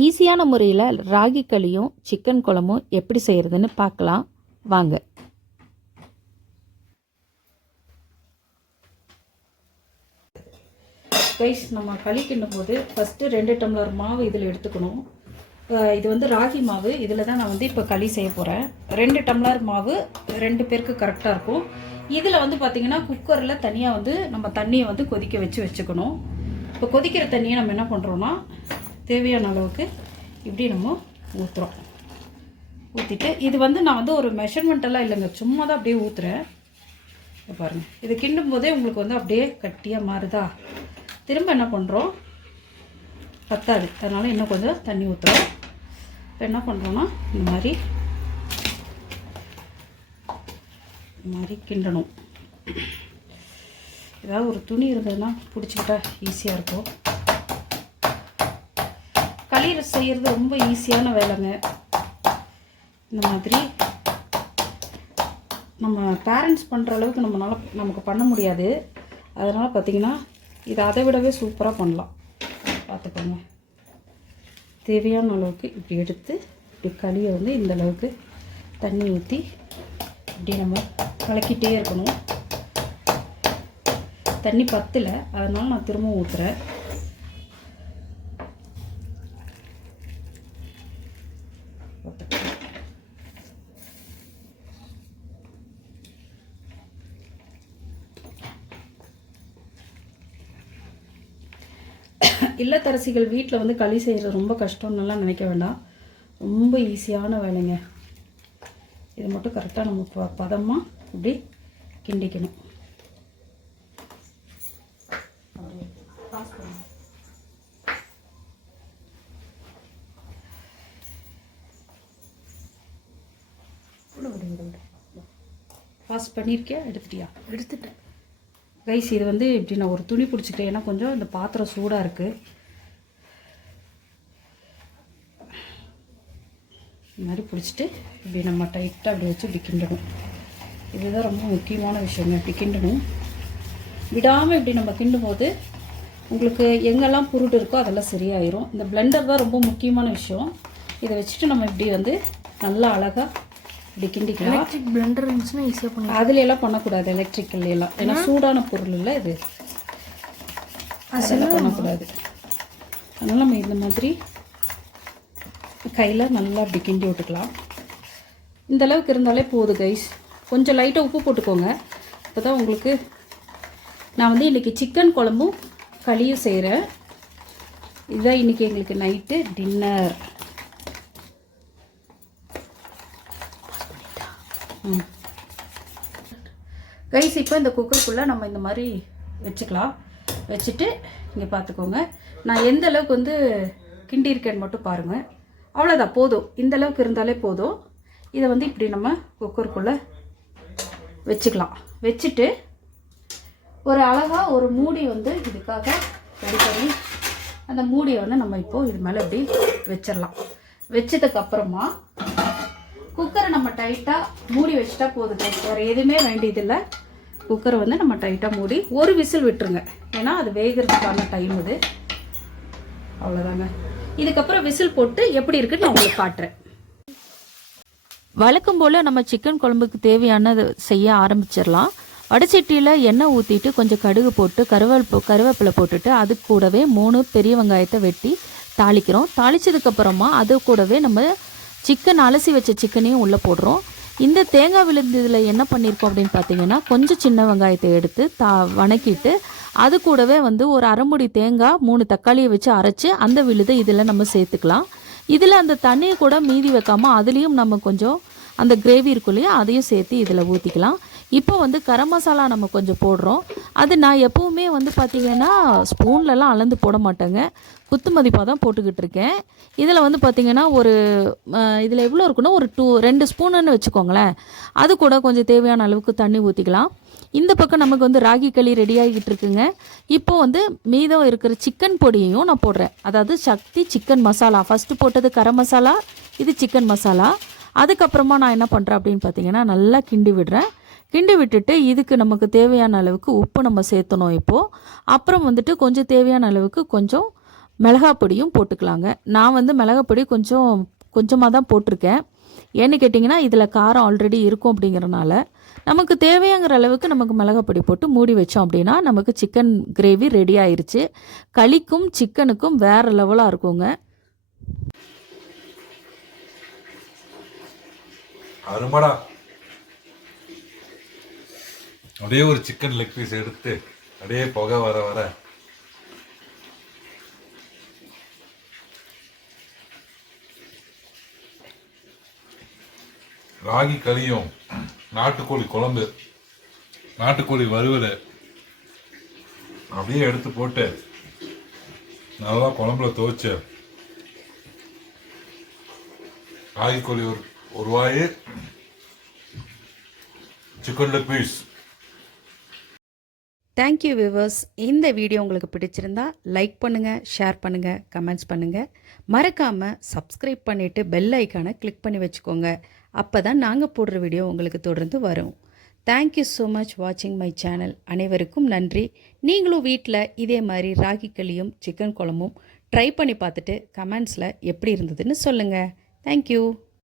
ஈஸியான முறையில் ராகி களியும் சிக்கன் குழம்பும் எப்படி செய்கிறதுன்னு பார்க்கலாம். வாங்க. கைஸ் நம்ம களி கிண்டும் போது ஃபஸ்ட்டு ரெண்டு டம்ளர் மாவு இதில் எடுத்துக்கணும். இது வந்து ராகி மாவு. இதில் தான் நான் வந்து இப்போ களி செய்ய போகிறேன் ரெண்டு டம்ளர் மாவு ரெண்டு பேருக்கு கரெக்டாக இருக்கும். இதில் வந்து பார்த்திங்கன்னா குக்கரில் தனியாக வந்து நம்ம தண்ணியை வந்து கொதிக்க வச்சு வச்சுக்கணும். இப்போ கொதிக்கிற தண்ணியை நம்ம என்ன பண்ணுறோன்னா தேவையான அளவுக்கு இப்படி நம்ம ஊற்றுறோம் ஊற்றிட்டு இது வந்து நான் வந்து ஒரு மெஷர்மெண்ட்டெல்லாம் இல்லைங்க சும்மா தான் அப்படியே ஊற்றுறேன் இதை பாருங்கள் இது கிண்டும் போதே உங்களுக்கு வந்து அப்படியே கட்டியாக மாறுதா? திரும்ப என்ன பண்ணுறோம் பத்தாது. அதனால் இன்னும் கொஞ்சம் தண்ணி ஊற்றுறோம் இப்போ என்ன பண்ணுறோன்னா இந்த மாதிரி இந்த மாதிரி கிண்டணும். ஏதாவது ஒரு துணி இருந்ததுன்னா பிடிச்சிக்கிட்டா ஈஸியாக இருக்கும். களீரை செய்கிறது ரொம்ப ஈஸியான வேலைங்க. இந்த மாதிரி நம்ம பேரண்ட்ஸ் பண்ணுற அளவுக்கு நம்மளால் நமக்கு பண்ண முடியாது. அதனால் பார்த்திங்கன்னா இது அதை விடவே சூப்பராக பண்ணலாம். பார்த்துக்கோங்க தேவையான அளவுக்கு இப்படி எடுத்து இப்படி களியை வந்து இந்த அளவுக்கு தண்ணி ஊற்றி இப்படி நம்ம கலக்கிட்டே இருக்கணும். தண்ணி பத்தலை அதனால் நான் திரும்பவும் ஊற்றுறேன் இல்லத்தரசிகள் வீட்டில் வந்து களி செய்கிறது ரொம்ப கஷ்டம்னுலாம் நினைக்க வேண்டாம். ரொம்ப ஈஸியான வேலைங்க. இது மட்டும் கரெக்டாக நம்ம ப பதமாக இப்படி கிண்டிக்கணும். பாஸ் பண்ணியிருக்கியா எடுத்துட்டியா? எடுத்துட்டேன். கைஸ் இது வந்து இப்படி நான் ஒரு துணி பிடிச்சிக்கிறேன் ஏன்னா கொஞ்சம் இந்த பாத்திரம் சூடாக இருக்குது இந்த மாதிரி பிடிச்சிட்டு இப்படி நம்ம டைட்டாக அப்படி வச்சு இப்படி கிண்டணும். இதுதான் ரொம்ப முக்கியமான விஷயங்க இப்படி கிண்டணும். விடாமல் இப்படி நம்ம கிண்டும் போது உங்களுக்கு எங்கெல்லாம் புருட்டு இருக்கோ அதெல்லாம் சரியாயிரும். இந்த பிளெண்டர் தான் ரொம்ப முக்கியமான விஷயம். இதை வச்சுட்டு நம்ம இப்படி வந்து நல்லா அழகாக இப்படி கிண்டிக்கலாம். எலக்ட்ரிக் பிளெண்டர் இருந்துச்சுன்னா ஈஸியாக பண்ணலாம் அதுல எல்லாம் பண்ணக்கூடாது எலக்ட்ரிக்கல் எல்லாம் ஏன்னா? சூடான பொருள் இல்லை இது. அதெல்லாம் பண்ணக்கூடாது. அதனால நம்ம இந்த மாதிரி கையில் நல்லா அப்படி கிண்டி விட்டுக்கலாம். இந்த அளவுக்கு இருந்தாலே போதும் கைஸ் கொஞ்சம் லைட்டாக உப்பு போட்டுக்கோங்க. அப்போ தான் உங்களுக்கு நான் வந்து இன்றைக்கி சிக்கன் குழம்பும் களியும் செய்கிறேன் இதுதான் இன்றைக்கி எங்களுக்கு நைட்டு டின்னர் கைஸ் இப்போ இந்த குக்கருக்குள்ளே நம்ம இந்த மாதிரி வச்சுக்கலாம். வச்சுட்டு இங்கே பார்த்துக்கோங்க நான் எந்த அளவுக்கு வந்து கிண்டியிருக்கேன்னு மட்டும் பாருங்கள் அவ்வளோதான் போதும். இந்த அளவுக்கு இருந்தாலே போதும். இதை வந்து இப்படி நம்ம குக்கருக்குள்ளே வச்சுக்கலாம். வச்சுட்டு ஒரு அழகாக ஒரு மூடி வந்து இதுக்காக ரெடி பண்ணி அந்த மூடியை வந்து நம்ம இப்போது இது மேலே இப்படி வச்சிடலாம். வச்சதுக்கப்புறமா குக்கரை நம்ம டைட்டாக மூடி வச்சுட்டா போதுங்க வேறு எதுவுமே வேண்டியதில்லை. குக்கரை வந்து நம்ம டைட்டாக மூடி ஒரு விசில் விட்டுருங்க. ஏன்னா அது வேகிறதுக்கான டைம் இது. அவ்வளோதாங்க இதுக்கப்புறம் விசில் போட்டு எப்படி இருக்குன்னு நான் உங்களுக்கு காட்டுறேன். வழக்கம் போல் நம்ம சிக்கன் குழம்புக்கு தேவையானது செய்ய ஆரம்பிச்சிடலாம். வடச்சட்டியில் எண்ணெய் ஊற்றிட்டு கொஞ்சம் கடுகு போட்டு கருவேல் கருவேப்பிலை போட்டுட்டு அது கூடவே மூணு பெரிய வெங்காயத்தை வெட்டி தாளிக்கிறோம். தாளிச்சதுக்கப்புறமா அது கூடவே நம்ம சிக்கன் அலசி வச்ச சிக்கனையும் உள்ளே போடுறோம். இந்த தேங்காய் விழுந்ததில் என்ன பண்ணியிருக்கோம் அப்படின்னு பார்த்தீங்கன்னா கொஞ்சம் சின்ன வெங்காயத்தை எடுத்து தா வணக்கிட்டு அது கூடவே வந்து ஒரு அரைமுடி தேங்காய் மூணு தக்காளியை வச்சு அரைச்சி அந்த விழுதை இதில் நம்ம சேர்த்துக்கலாம். இதில் அந்த தண்ணியை கூட மீதி வைக்காமல் அதுலேயும் நம்ம கொஞ்சம் அந்த கிரேவி இருக்கும் இல்லையா அதையும் சேர்த்து இதில் ஊற்றிக்கலாம் இப்போ வந்து கரம் மசாலா நம்ம கொஞ்சம் போடுறோம். அது நான் எப்போவுமே வந்து பார்த்திங்கன்னா ஸ்பூன்லலாம் அளந்து போட மாட்டேங்க. குத்து மதிப்பாக தான் போட்டுக்கிட்டு இருக்கேன் இதில் வந்து பார்த்திங்கன்னா ஒரு இதில் எவ்வளோ இருக்குன்னா ஒரு டூ ரெண்டு ஸ்பூனுன்னு வச்சுக்கோங்களேன். அது கூட கொஞ்சம் தேவையான அளவுக்கு தண்ணி ஊற்றிக்கலாம் இந்த பக்கம் நமக்கு வந்து ராகி களி ரெடி ஆகிக்கிட்டு இருக்குங்க இப்போ வந்து மீதம் இருக்கிற சிக்கன் பொடியையும் நான் போடுறேன். அதாவது சக்தி சிக்கன் மசாலா ஃபஸ்ட்டு போட்டது கரம் மசாலா இது சிக்கன் மசாலா அதுக்கப்புறமா நான் என்ன பண்ணுறேன் அப்படின்னு பார்த்தீங்கன்னா நல்லா கிண்டி விடுறேன். கிண்டி விட்டுட்டு இதுக்கு நமக்கு தேவையான அளவுக்கு உப்பு நம்ம சேர்த்தணும் இப்போது அப்புறம் வந்துட்டு கொஞ்சம் தேவையான அளவுக்கு கொஞ்சம் மிளகாப்பொடியும் போட்டுக்கலாங்க. நான் வந்து மிளகாப்பொடி கொஞ்சம் கொஞ்சமாக தான் போட்டிருக்கேன். ஏன்னு கேட்டிங்கன்னா இதில் காரம் ஆல்ரெடி இருக்கும் அப்படிங்கிறனால நமக்கு தேவையாங்கிற அளவுக்கு நமக்கு மிளகாப்பொடி போட்டு மூடி வச்சோம் அப்படின்னா நமக்கு சிக்கன் கிரேவி ரெடி ஆயிடுச்சு களிக்கும் சிக்கனுக்கும் வேறு லெவலாக இருக்குங்க. அருமடா. அப்படியே ஒரு சிக்கன் லெக் பீஸ் எடுத்து அப்படியே புகை வர வர. ராகி களியும் நாட்டுக்கோழி குழம்பு நாட்டுக்கோழி வறுவல் அப்படியே எடுத்து போட்டு நல்லா குழம்புல துவைச்சு ராகி கோழி ஒரு ஒரு வாய் chicken leg piece thank you viewers இந்த வீடியோ உங்களுக்கு பிடிச்சிருந்தா லைக் பண்ணுங்கள் ஷேர் பண்ணுங்கள் கமெண்ட்ஸ் பண்ணுங்கள் மறக்காமல் சப்ஸ்கிரைப் பண்ணிவிட்டு பெல் ஐக்கானை கிளிக் பண்ணி வச்சுக்கோங்க. அப்போ தான் நாங்கள் போடுற வீடியோ உங்களுக்கு தொடர்ந்து வரும். தேங்க்யூ ஸோ மச் வாட்சிங் மை சேனல் அனைவருக்கும் நன்றி. நீங்களும் வீட்டில் இதே மாதிரி ராகி களியும் சிக்கன் குழம்பும் ட்ரை பண்ணி பார்த்துட்டு கமெண்ட்ஸில் எப்படி இருந்ததுன்னு சொல்லுங்கள் தேங்க்யூ